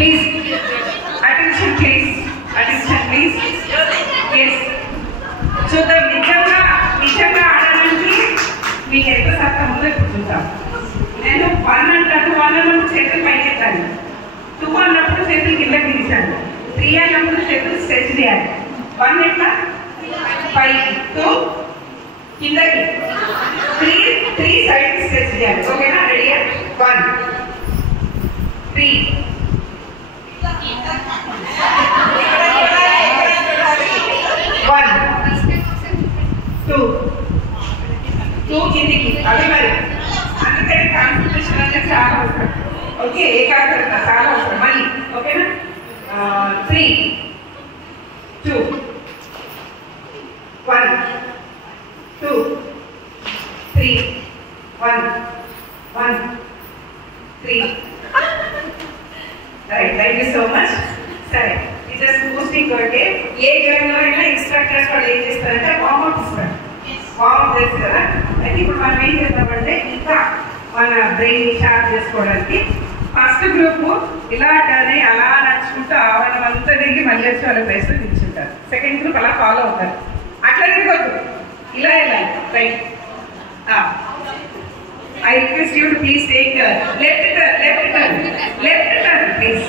Please, attention please. Attention please. Yes. చూద్దాం నిజంగా ఆడడానికి మీకు ఎంత శాతం ఉందో ఇప్పుడు చూద్దాం. నేను 1 అంటాను, 1 అన్నప్పుడు చేతులు పైకి ఎత్తాను, 2 అన్నప్పుడు చేతులు కిందకి తీసాను, 3 అన్నప్పుడు చేతులు స్ట్రెచ్ చేయాలి. 1 ఎట్లా పైకి, 2 కిందకి, 3 సైడ్ స్ట్రెచ్ చేయాలి. ఓకేనా? రెడీయా? 1 3 1 2 కిందికి. అవి మరి అందుకని కాన్సన్ట్రేషన్ అనేది చాలా అవసరం. ఓకే, ఏకాగ్రత చాలా అవసరం మళ్ళీ. ఓకేనా? 3 2 1 2 3 1 1 3 right. Thank you so much. సరే, ఇది జస్ట్ బూస్టింగ్ అంటే ఏ గేమ్లో అయినా ఇన్స్ట్రక్టర్స్ వాళ్ళు ఏం చేస్తారంటే వార్మప్ ఇస్తారు. వార్మప్ చేస్తారు కదా. అయితే ఇప్పుడు మనం ఏం చేద్దామంటే ఇంకా మన బ్రెయిన్ షార్ప్ చేసుకోవడానికి ఫస్ట్ గ్రూప్ ఇలా కానీ అలా నడుచుకుంటూ ఆవరణం అంతా తిరిగి మళ్ళీ వచ్చి వాళ్ళ ప్లేస్లో నిల్చుంటారు. సెకండ్ గ్రూప్ అలా ఫాలో అవుతారు. అట్లా తిరగద్దు, ఇలా వెళ్ళాలి. Right. I request you to please take left turn, please.